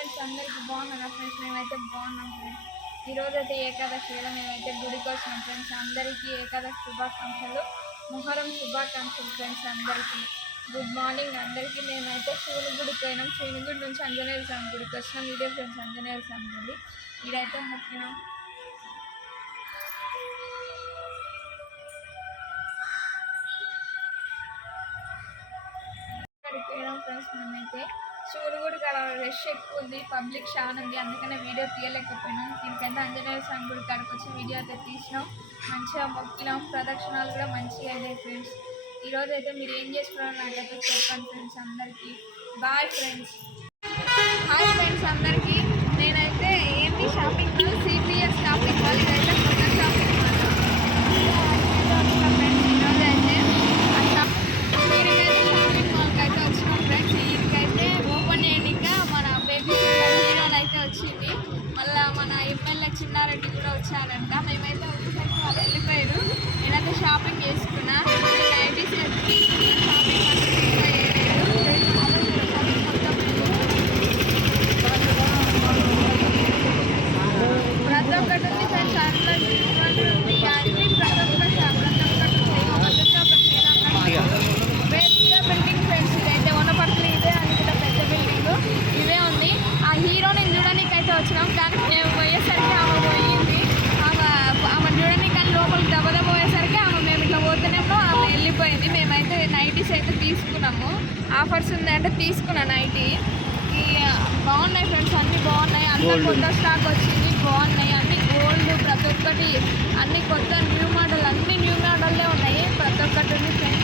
Friends అందరికీ బాగున్నారా friends మేమైతే బాగున్నాం ఫ్రెండ్స్ ఈరోజు అయితే ఏకాదశి వేళ మేమైతే గుడికి వచ్చినాం ఫ్రెండ్స్ అందరికీ ఏకాదశి శుభాకాంక్షలు మొహరం శుభాకాంక్షలు ఫ్రెండ్స్ అందరికీ. గుడ్ మార్నింగ్ అందరికీ. మేమైతే శివుని గుడికి పోయినాం. శివుని గుడి నుంచి ఆంజనేయ స్వామి గుడికి వచ్చినాం. ఇదే ఫ్రెండ్స్ ఆంజనేయ స్వామి గుడి. ఇదైతే ముఖ్యం. ఫ్రెండ్స్ మేమైతే. చూడు కూడా ఇక్కడ రష్ ఎక్కువ ఉంది పబ్లిక్ చాలా ఉంది. అందుకనే వీడియో తీయలేకపోయినాం. దీనికైతే ఆంజనేయ స్వామి గుడి కాడికి వచ్చి వీడియో అయితే తీసినాం. మంచిగా మొక్కినాం. ప్రదక్షిణాలు కూడా మంచిగా అయినాయి ఫ్రెండ్స్ ఈరోజు అయితే మీరు ఏం చేసుకున్నారో నాకైతే చెప్పండి ఫ్రెండ్స్ అందరికీ. బాయ్ ఫ్రెండ్స్ హాయ్ ఫ్రెండ్స్ అందరికీ. చిన్నారెడ్డి కూడా వచ్చారంట మేమైతే వచ్చేసరికి వాళ్ళు వెళ్ళిపోయారు నేనైతే షాపింగ్ చేసుకున్నా నైటీస్ షాపింగ్ ప్రతి ఒక్కటి ఉంది సార్ అందులో ఉంది అన్ని ప్రతి ఒక్క షాప్ ప్రతి ఒక్కటి ఉంది ఒకటి ఒకటి పెద్ద బిల్డింగ్ ఫ్రెండ్స్ ఇదైతే వనపర్తి ఇదే అనుకుంటా పెద్ద బిల్డింగ్ ఇవే ఉంది ఆ హీరోని చూడడానికి అయితే వచ్చినాం కానీ మేము పోయేసరికి మేమైతే నైటీస్ అయితే తీసుకున్నాము. ఆఫర్స్ ఉందంటే తీసుకున్నా నైటీ. ఈ బాగున్నాయి ఫ్రెండ్స్ అన్నీ బాగున్నాయి. అంతా కొత్త స్టాక్ వచ్చింది బాగున్నాయి. అన్ని గోల్డ్ ప్రతి ఒక్కటి అన్ని కొత్త న్యూ మోడల్ అన్ని న్యూ మోడల్లే ఉన్నాయి. ప్రతి ఒక్కటి ఉంది ఫ్రెండ్స్.